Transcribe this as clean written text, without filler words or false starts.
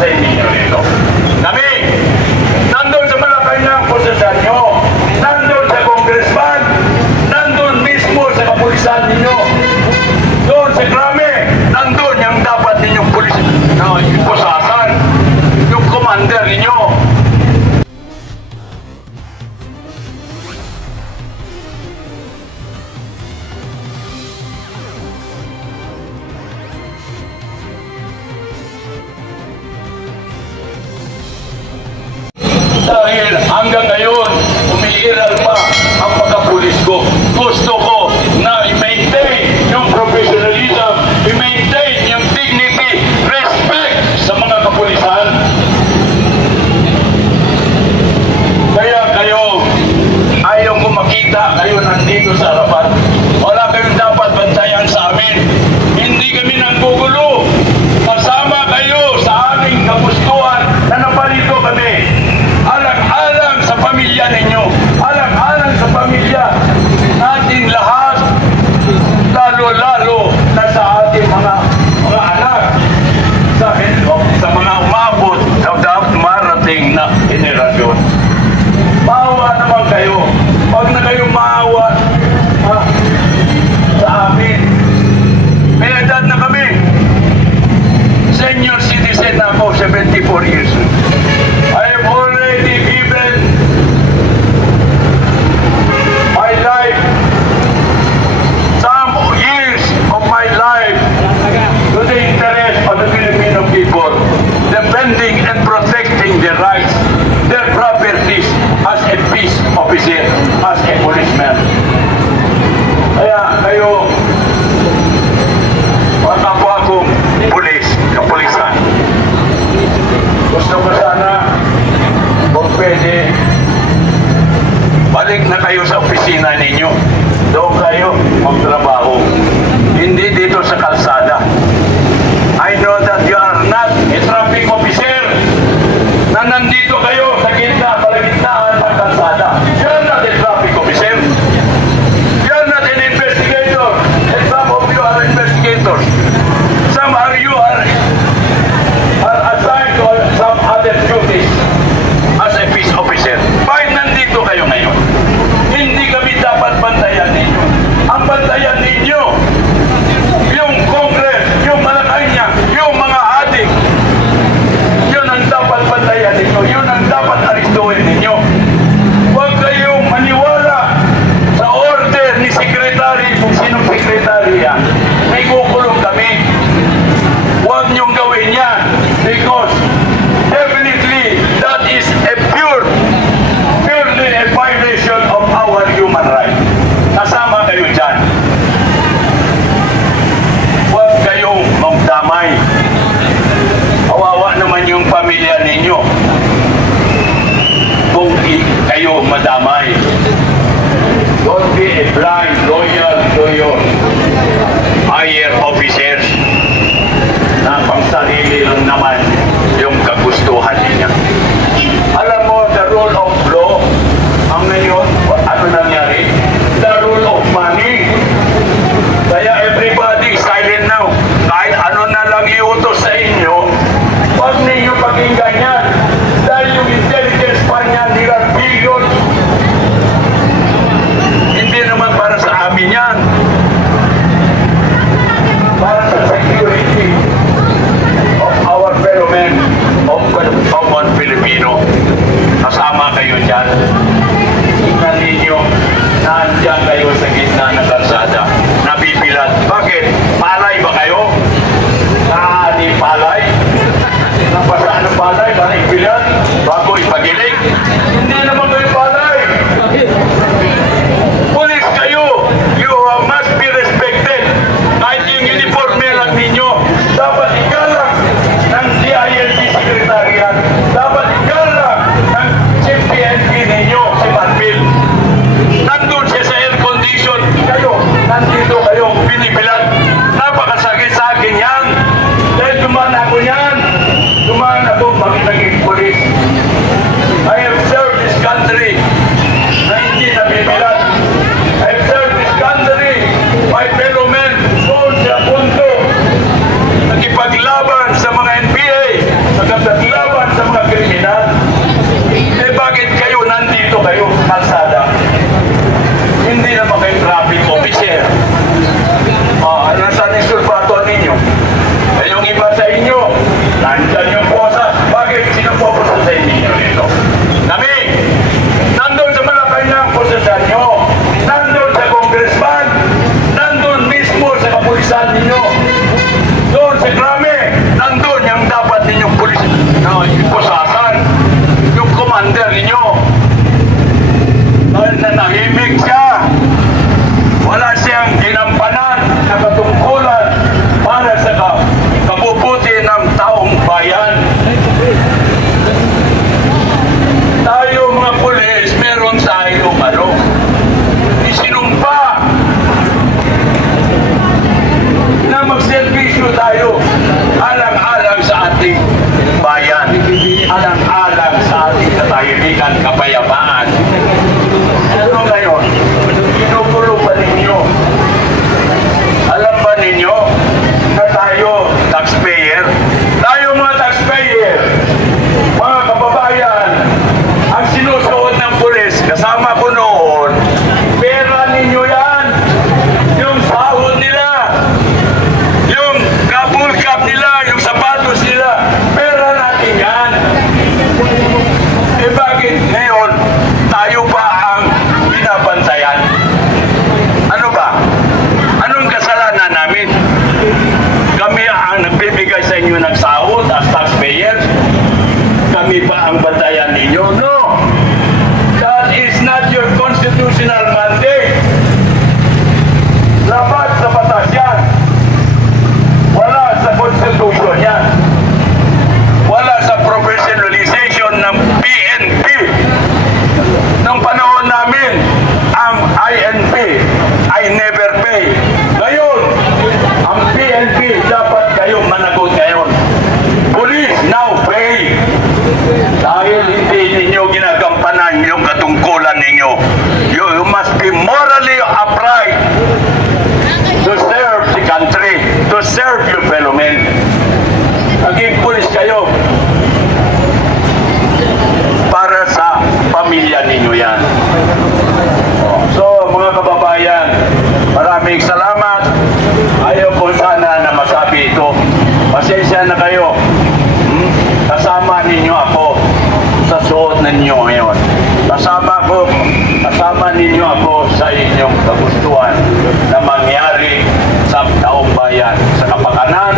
sa inyo nito. Kami, nandun sa Malacanang posisyon nyo, nandun sa congressman, nandun mismo sa kapulisan ninyo, doon sa Krame, nandun yung dapat ninyong pulis, yung pusasan, yung commander ninyo. Dahil hanggang ngayon, umiiral pa ang pagkapulis ko. Gusto ko na i-maintain yung professionalism, i-maintain yung dignity, respect sa mga kapulisan. Kaya kayo, ayaw ko makita kayo nandito sa harapan. Wala kayong dapat bantayan sa amin. Hindi kami nanggugulo. Kasama kayo sa aming kagustuhan na napalito kami. Alang-alang sa pamilya ninyo, alang-alang sa pamilya natin lahat, lalo-lalo na sa ating mga anak, sa mga umabot sa marating na henerasyon. Maawa naman kayo. Pag na kayo maawa sa amin, may edad na kami. Senior citizen na ako, 74 years. I have already given my life, some years of my life, to the interest of the Filipino people, defending and protecting their rights, their properties as a peace officer, as a policeman. Kaya kayo, matapos akong pulis, kapulisan. Gusto ko sana, kung pwede, balik na kayo sa opisina ninyo. Doon kayo magtrabaho. Hindi dito sa kalsada. I know that you are not a traffic officer na nandito kayo sa gitna, palagitnaan ng kalsada. You are not a traffic officer. You are not an investigator. And some of you are investigators. Some are you are assigned to some other duties as a peace officer. Bakit nandito kayo ngayon? Hindi kami dapat bantayan ninyo. Ang bantayan ninyo, yung Congress, yung Malacanang, yung mga adik, yun ang dapat bantayan ninyo. Yun ang dapat aristuhin ninyo. Huwag kayong maniwala sa order ni Secretary, kung sinong Secretary yan. May kukulong kami. Huwag niyong gawin yan because definitely that is a purely a violation of our human rights. Kasama kayo dyan. Huwag kayong magdamay. Kawawa naman yung pamilya ninyo kung kayo madamay. Don't be a blind loyal to your higher officers na pang sarili lang naman yung kagustuhan niya. Alam mo, the rule of law, ang ngayon, ano nangyari? The rule of money. Kaya everybody silent now. Kahit ano na lang iutos sa inyo, huwag ninyo pakinggan yan. Dahil yung intelligence pa niya, nila billions. Hindi naman para sa amin yan. Para sa security. bayan. Tayo mga pulis, meron tayong isinumpa na magservisyo tayo alang-alang sa ating bayan, alang-alang sa ating katahimikan, kapayapaan. Pero ngayon, ginugulo pa ninyo. Alam ba ninyo na tayo, taxpayer, mga kababayan, ang sinusuot ng pulis, kasama ko noon, pera ninyo yan, yung sahod nila, yung kabulkap nila, yung sapatos nila, pera natin yan. Eh bakit ngayon tayo pa ang binabantayan? Ano ba? Anong kasalanan namin? Kami ang nagbibigay sa inyo ng sahod as taxpayers? Kami pa ang bantayan ninyo? No! That is not your constitutional mandate. Labat sa batas yan. Wala sa constitution yan. Wala sa professionalization ng PNP. Nung panahon namin, ang INP, I never pay. Ngayon, ang PNP, dapat kayo managot ngayon. Police now pay. Dahil hindi ninyo ginagampanan yung katungkulan ninyo. You must be morally upright to serve the country, to serve your fellow men. Naging pulis kayo para sa pamilya ninyo yan. So mga kababayan, maraming salamat. Ayaw ko sana na masabi ito. Pasensya na kayo. Kasama ninyo ako sa suot ninyo ngayon. Kasama ninyo ako sa inyong kagustuhan na mangyari sa taong bayan, sa kapakanan,